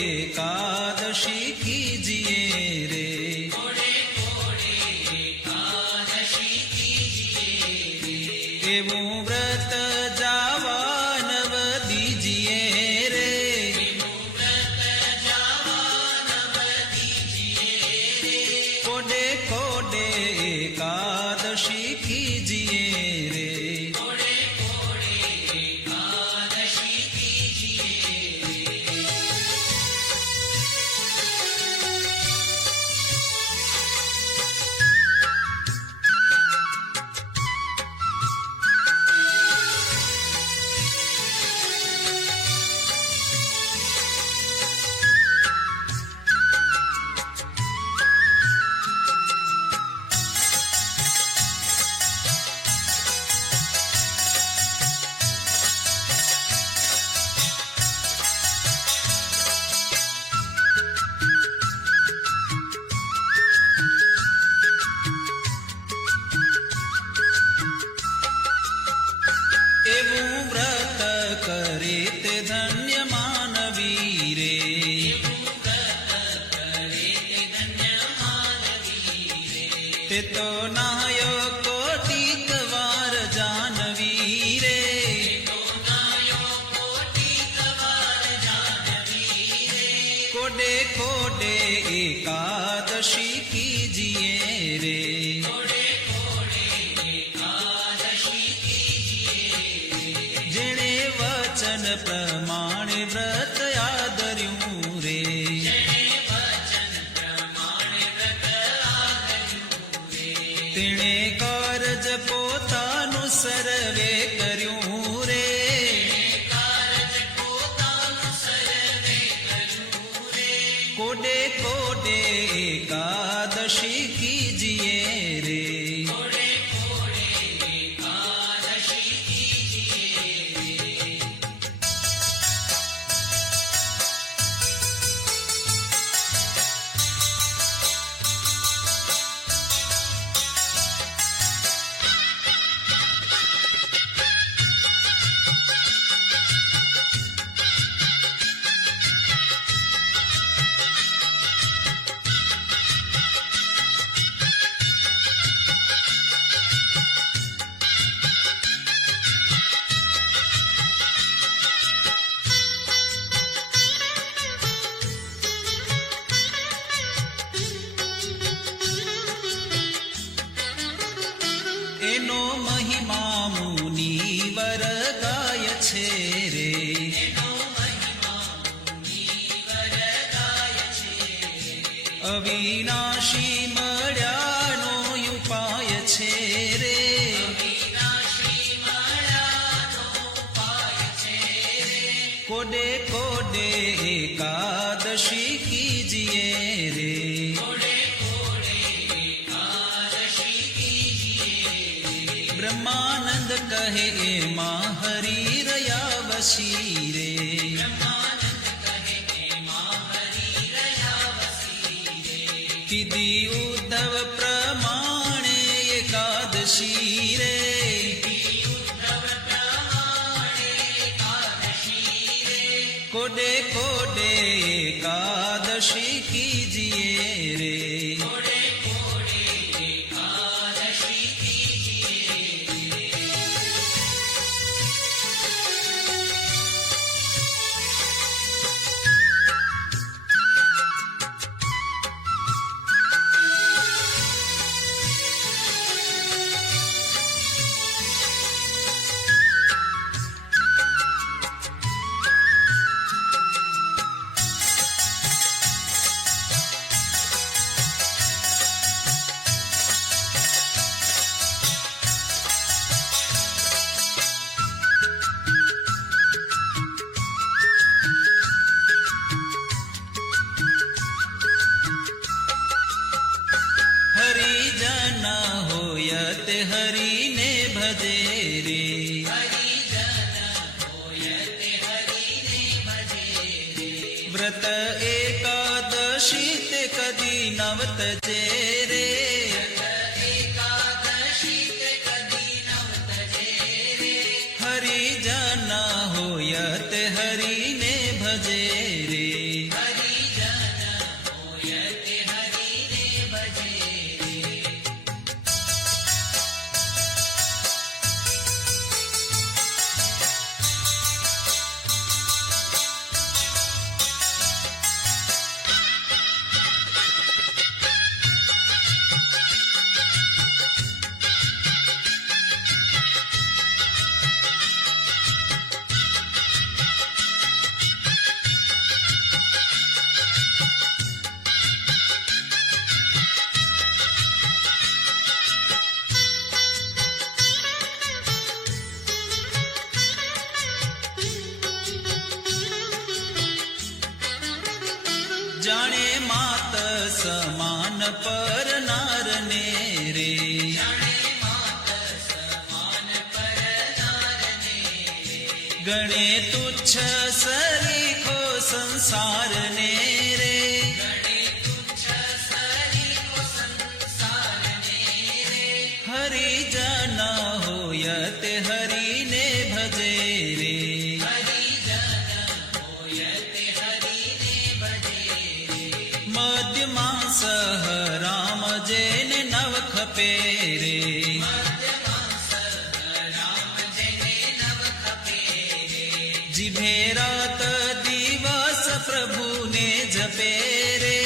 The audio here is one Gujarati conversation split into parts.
एकादशी कीजिए रे, कोडे कोडे एकादशी कीजिए रे, एवं व्रत जावा नव दीजिए रे, एवं व्रत जावा नव दीजिए रे, कोडे कोडे एकादशी कीजिए रे, कोडे कोडे एकादशी कीजिए रे। एवं व्रत करे ते धन्य मानवी रे, एवं व्रत करे ते धन्य मानवी रे, ते तो नायो कोटिक वार जानवी रे, तो नायो कोटिक वार जानवी रे, कोडे कोडे एकादशी कीजिए रे, कोडे कोडे एकादशी कीजिए रे, जेणे वचन प्रमाणे व्रत आदर्યું रे, जेणे वचन प्रमाणे व्रत आदर्યું रे, तेणे કારજ પોતાનું સર્વે કર્યું રે, કારજ પોતાનું સર્વે કર્યું રે, કોડે કોડે એકાદશી કીજીએ રે, કોડે કોડે એકાદશી કીજીએ રે. એનો મહિમા મુનિવર ગાય છે રે, એનો મહિમા મુનિવર ગાય છે રે, અવિનાશી મળ્યાનો ઉપાય છે રે, વિનાશી મળ્યાનો ઉપાય છે રે, કોડે કોડે એકાદશી કીજીએ રે, કોડે કોડે એકાદશી કીજીએ રે. બ્રહ્માનંદ કહે એમાં હરી રહ્યા વસી રે, બ્રહ્માનંદ કહે એમાં હરિ રહ્યા વસી રે, કીધી ઉદ્ધવ પ્રમાણે એકાદશી રે, ઉદ્ધવ પ્રમાણે એકાદશી રે, કોડે કોડે એકાદશી કીજીએ રે, કોડે કોડે એકાદશી કીજીએ રે. હરિને ભજે રે. વ્રત એકાદશી તે કદી નવતજે રે. હરિજન હોય તે હરિને ભજે રે. જાણે માત સમાન પરનારને રે. ગણે તુચ્છ સરીખો સંસારને રે. હરિજન હોય તે હરિને ભજે રે. મધ્યમાં સહ રામ જેને નવ ખપે રે. જીભે રાત દિવસ પ્રભુને જપે રે.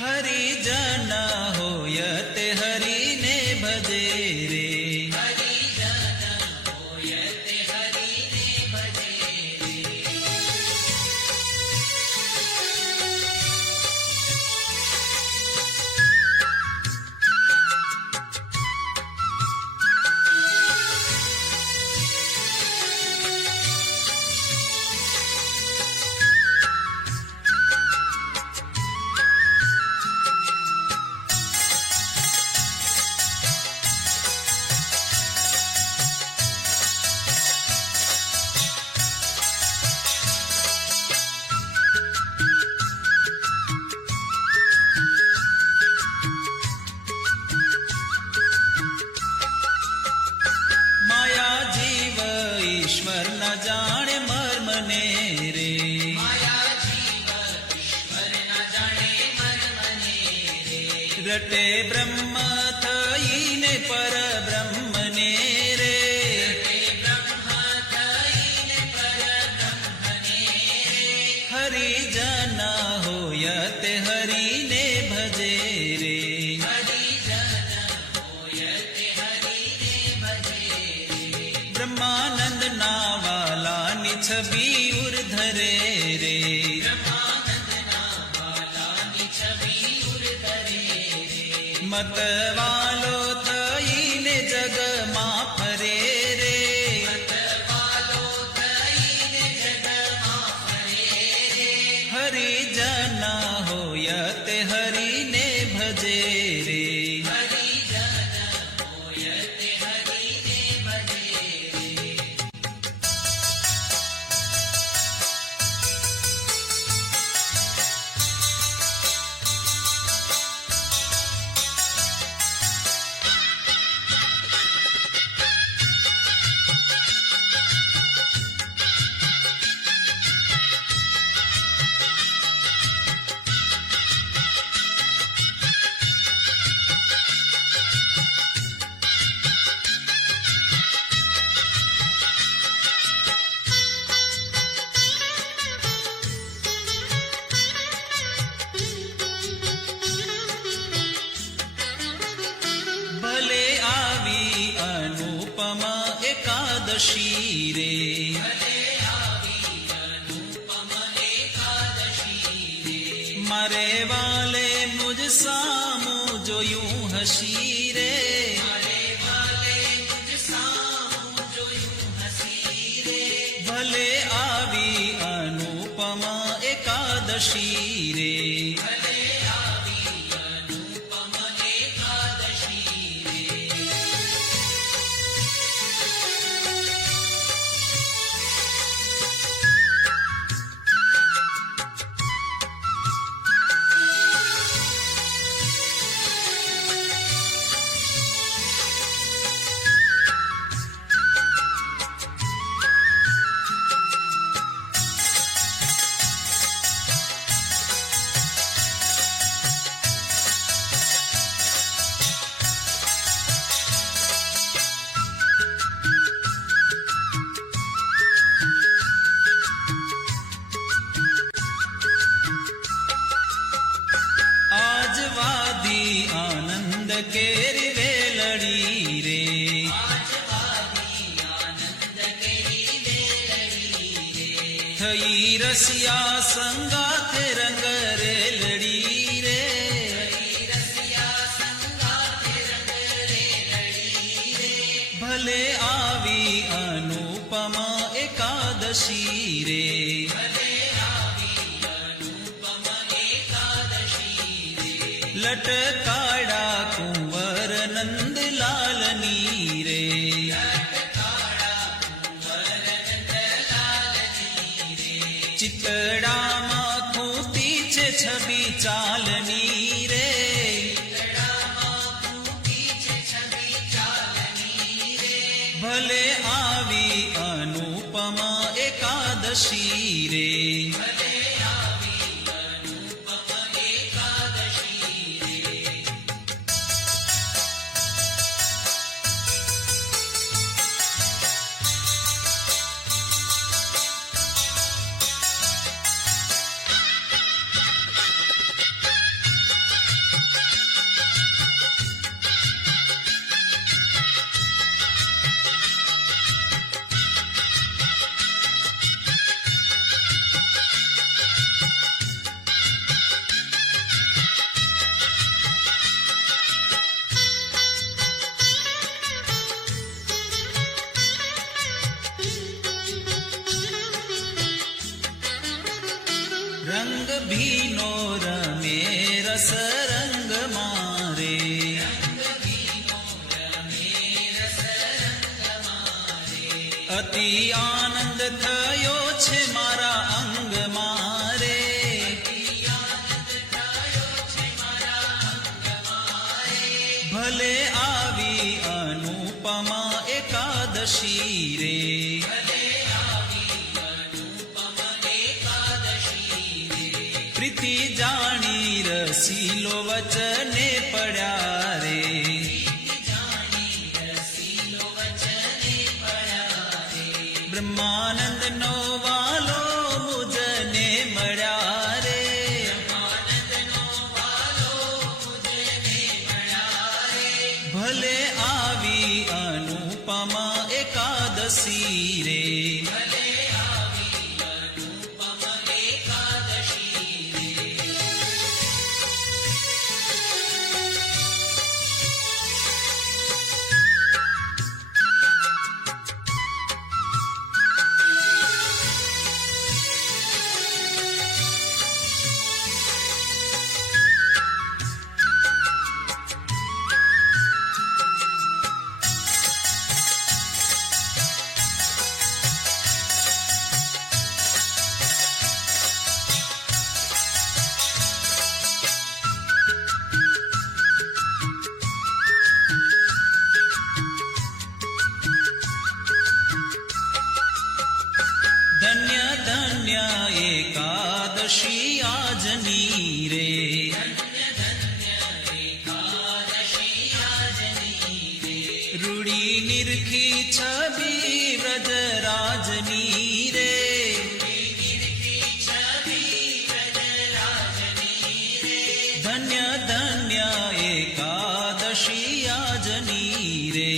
હરિજન હોય તે હરિને ભજે રે. માયા જીવ ઈશ્વર ન જાણે મર્મને રે. રટે બ્રહ્મ થઈને પરબ્રહ્મને રે. હરિજન હોય તે હરિને ભજે રે. બ્રહ્માનંદ ના વાલાની છબી ઉર્ધરે રે. મતવાલો થઈને જગમાં ફરે રે. હરિજન હોય તે હરિને ભજે રે. ભલે આવી અનુપમ એકાદશી રે. મારે વાલે મુજ સામું જોયું હસી રે. ભલે આવી અનુપમ એકાદશી રે. કેરી વેલડી રે. થઈ રસિયા સંગાથે રંગ રેલડી રે. ભલે આવી અનુપમા એકાદશી રે. લટકાડા કુંવર નંદલાલની રે. ચિતડામાં ખૂતી છે છબી ચાલની રે. ભલે આવી અનુપમા એકાદશી રે. રંગ ભીનો રમે રસ રંગ મારે. અતિ આનંદ થયો છે મારા અંગ મારે. ભલે આવી અનુપમા એકાદશી રે. પ્રીતિ જાણી રસીલો વચને પડ્યા રે. બ્રહ્માનંદ નો વાલો મુજને મળ્યા રે. ભલે આવી અનુપમા એકાદશી રે. ધન્ય ધન્ય એકાદશી આજની રે. રૂડી નિરખી છબી વ્રજરાજની રે. ધન્ય ધન્ય એકાદશી આજની રે.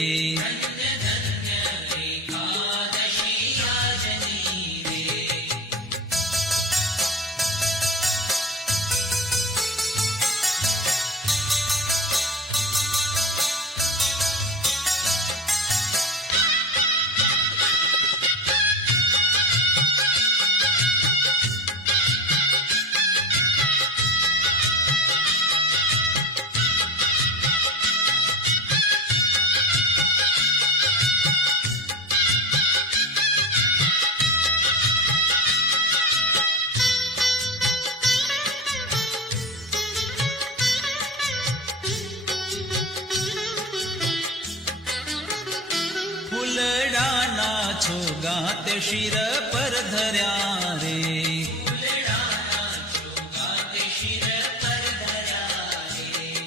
છો ગાતે શિર પર ધર્યા રે.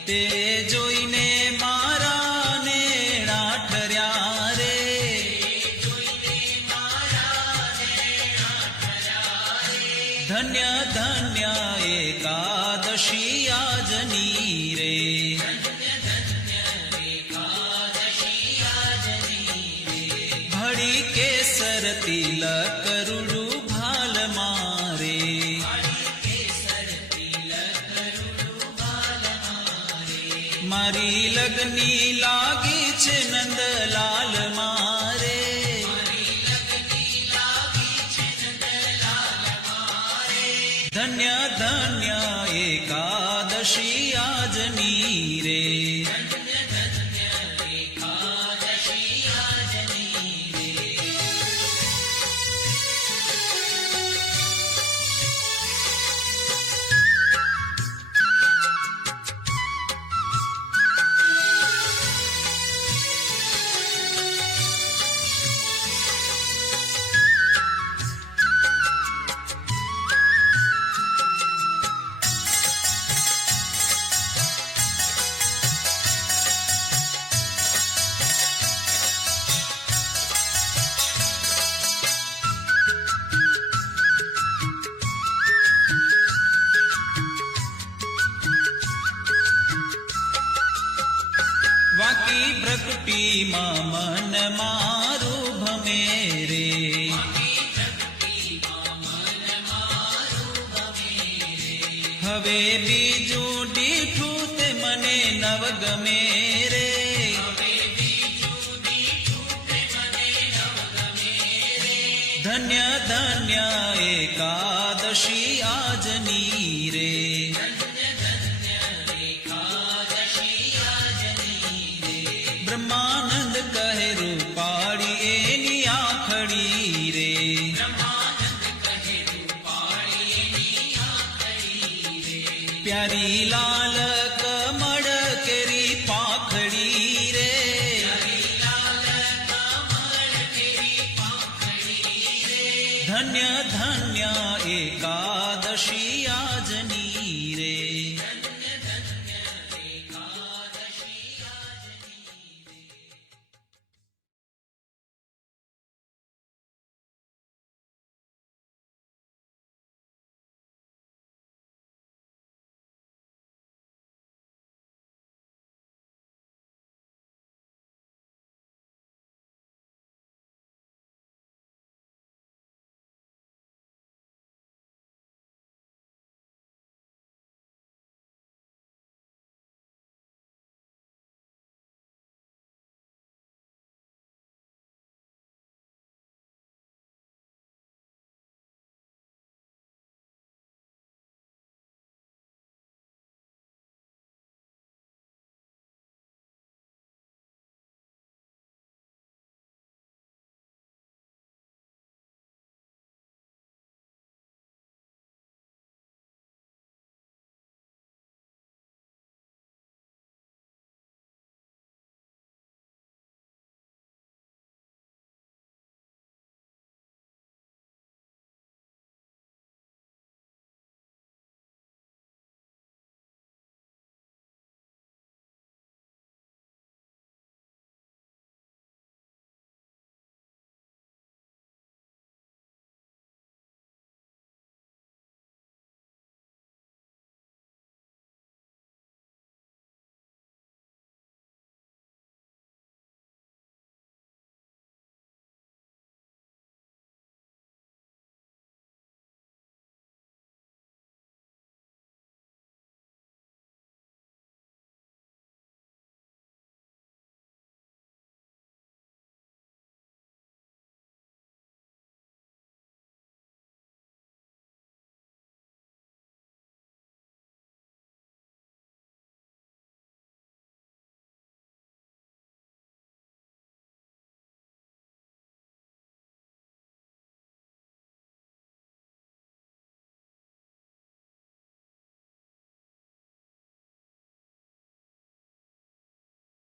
તે જોઈને મારા નેણા ઠર્યા રે. ધન્ય ધન્ય એકાદશી આજની રે. મારી લગની લાગી છે નંદલાલ મારે, ધન્ય ધન્ય એકાદશી આજની રે. વાકી પ્રકૃતિમાં મન મારું ભમે રે, હવે બીજું દીઠું તે મને નવ ગમે રે. ધન્ય ધન્ય એકાદશી આજની રે. બ્રહ્માનંદ કહે રૂપાળી એની આખડી રે, પ્યારી લાલ કમળ કેરી પાખડી રે. ધન્ય ધન્ય એકા